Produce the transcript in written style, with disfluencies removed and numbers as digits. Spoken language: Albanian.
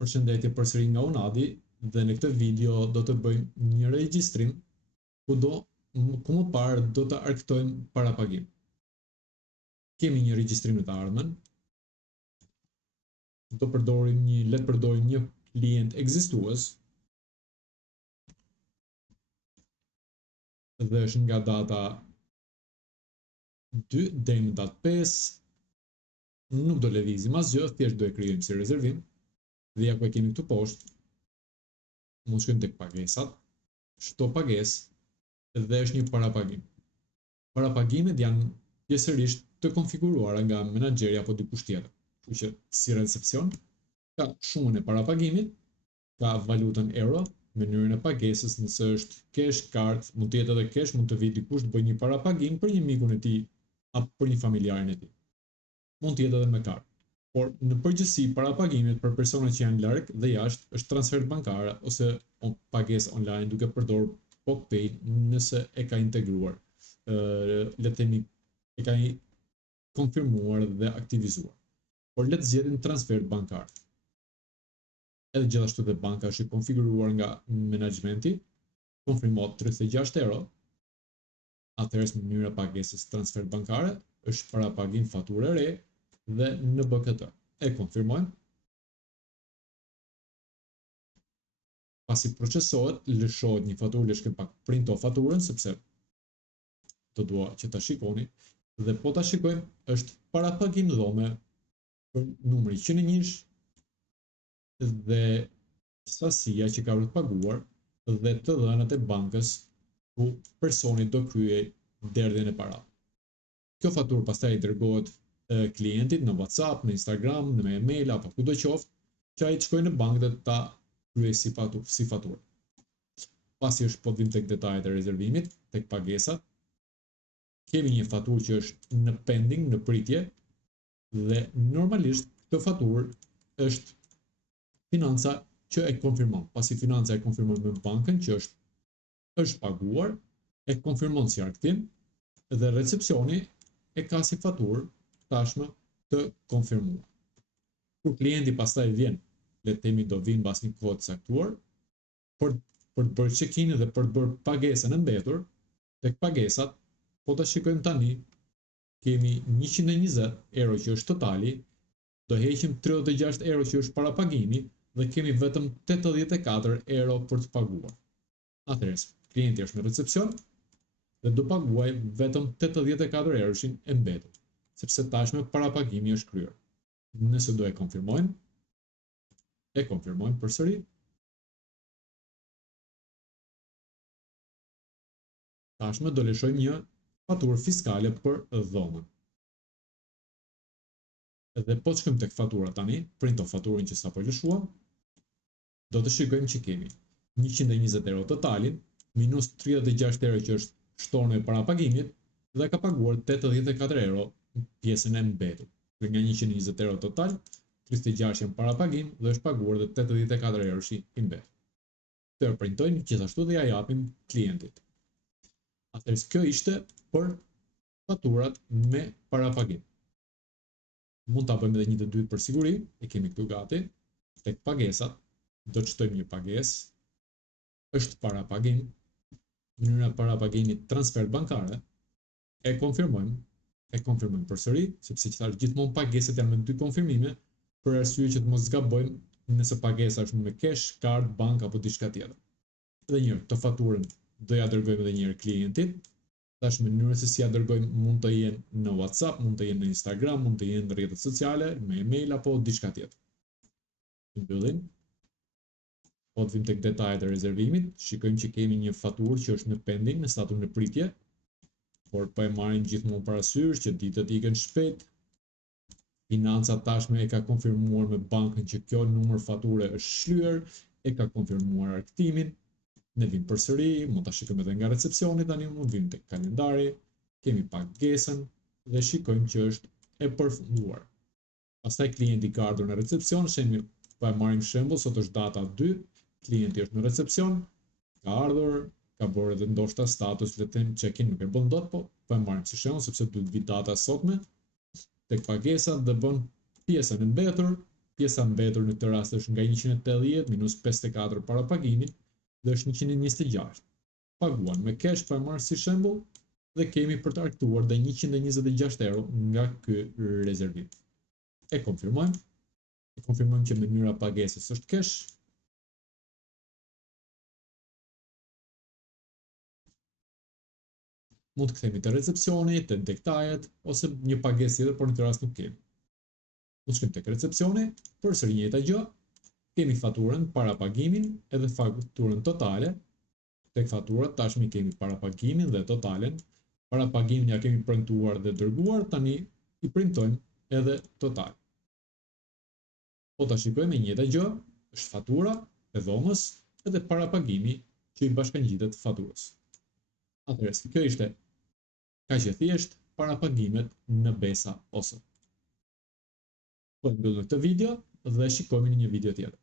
Përshëndetje përsëri nga Unadi dhe në këtë video do të bëjmë një regjistrim ku më parë do të arktojmë parapagim. Kemi një regjistrim të ardhmen. Le të përdorim një klient ekzistues dhe është nga data 2 deri në datë 5. Nuk do lëvizim asgjë, thjesht do e krijojmë si rezervim. Dhe ja ku e kemi këtu poshtë, mund shkojmë tek pagesat, shto pagesë dhe është një parapagim. Parapagimet janë pjesërisht të konfiguruara nga menaxheri apo dikush tjetër. Kështu që si recepcion ka shumën e parapagimit, ka valutën euro, mënyrën e pagesës, nëse është cash, kart, mund të jetë edhe cash, mund të vijë dikush të bëjë një parapagim për një mikun e tij apo për një familjarin e tij. Mund të jetë edhe me kartë. Por në përgjithësi parapagimet për personat që janë larg dhe jashtë është transfer bankare ose pagesë online duke përdorur POCPay nëse e ka integruar, le të themi e ka konfirmuar dhe aktivizuar. Por le të zgjedhim transfer bankar. Edhe gjithashtu dhe banka është konfiguruar nga menaxhmenti, konfirmo 36 euro. Atëherë mënyra pagesës transfer bankare është parapagim faturë e re dhe në BKT. E konfirmojmë. Pasi procesohet, lëshohet një faturë, le shkem pak printo faturën sepse do dua që ta shikoni dhe po ta shikojmë është parapagim dhome për numri që në njësh dhe sasia që ka vërtet paguar dhe të dhënat e bankës ku personi do kryej derdhjen e parave. Kjo faturë pastaj i dërgohet klientit në WhatsApp, në Instagram, në email apo kudo qoftë, që ai të shkojë në bankë dhe ta kryejë si faturë. Pasi është po vim tek detajet e rezervimit, tek pagesat, kemi një faturë që është në pending, në pritje, dhe normalisht këtë faturë është financa që e konfirmon. Pasi financa e konfirmon me bankën që është paguar, e konfirmon si arktim dhe recepcioni e ka si faturë tashmë të konfirmuar. Kur klienti pastaj vjen, le të themi do vinë mbas një kohe të caktuar, për të bërë check-in dhe për të bërë pagesën e mbetur, tek pagesat, po ta shikojmë tani, kemi 120 euro që është totali, do heqim 36 euro që është parapagimi dhe kemi vetëm 84 euro për të paguar. Atëherë, klienti është në recepcion dhe do paguaj vetëm 84 euroshin e mbetur, sepse tashme parapagimi është kryer. Nëse do e konfirmojmë përsëri. Tashme do lëshojmë një faturë fiskale për dhomën. Dhe po të shkojmë tek fatura tani, printo faturën që sapo lëshuam, do të shikojmë që kemi 120 euro totalin, minus 36 euro që është shtornë e parapagimit, dhe ka paguar 84 euro pjesën e mbetur. Dhe nga 120 euro total, 36 janë parapagim dhe është paguar dhe 84 euro shi i mbetur. Të printojmë gjithashtu dhe ja japim klientit. Atëherë kjo ishte për faturat me parapagim. Mund ta bëjmë edhe një të dytë për siguri, e kemi këtu gati. Tek pagesat, do të shtojmë një pagesë. Është parapagim, mënyra parapagimit transfer bankare, e konfirmojmë përsëri, sepse që thash gjithmonë pagesat janë me dy konfirmime, për arsye që të mos zgabojmë nëse pagesa është me cash, kart, bank apo diçka tjetër. Edhe një herë, të faturën do ja dërgojmë edhe një herë klientit. Tash mënyra se si ja dërgojmë mund të jenë në WhatsApp, mund të jenë në Instagram, mund të jenë në rrjetet sociale, me email apo diçka tjetër. Mbyllim. Po të vim tek detajet e rezervimit, shikojmë që kemi një faturë që është në pending, në status në pritje, por po e marrim gjithmonë parasysh që ditët ikën shpejt. Financa tashme e ka konfirmuar me bankën që kjo numër fature është shlyer, e ka konfirmuar arktimin. Ne vim përsëri, mund ta shikojmë edhe nga recepcioni tani, mund vim tek kalendari, kemi pagesën dhe shikojmë që është e përfunduar. Pastaj klienti ka ardhur në recepcion, po e marrim shembull, sot është data 2, klienti është në recepcion, ka ardhur, ka bërë edhe ndoshta status, le të them check-in, nuk e bën dot, po e marrim si shembull sepse duhet vi data sotme tek pagesat dhe bën pjesën e mbetur, pjesa mbetur në këtë rast është nga 180 minus 54 para pagimit dhe është 126. Paguan me cash pa marrë si shembull dhe kemi për të arktuar dhe 126 euro nga ky rezervim. E konfirmojmë që mënyra pagesës është cash. Mund të kthehemi te recepcioni, te detajet ose një pagesë tjetër, por në këtë rast nuk kemi. Do shkojmë tek recepcioni, përsëri njëjta gjë. Kemi faturën, parapagimin edhe faturën totale. Tek faturat tashmë kemi parapagimin dhe totalen. Parapagimin ja kemi printuar dhe dërguar, tani i printojmë edhe total. Po ta shikojmë e njëjta gjë, është fatura e dhomës edhe parapagimi që i bashkangjitet faturës. Atëherë, kjo ishte kaq e thjesht parapagimet në BESA ose. Po mbyllim këtë video dhe shikojmë në një video tjetër.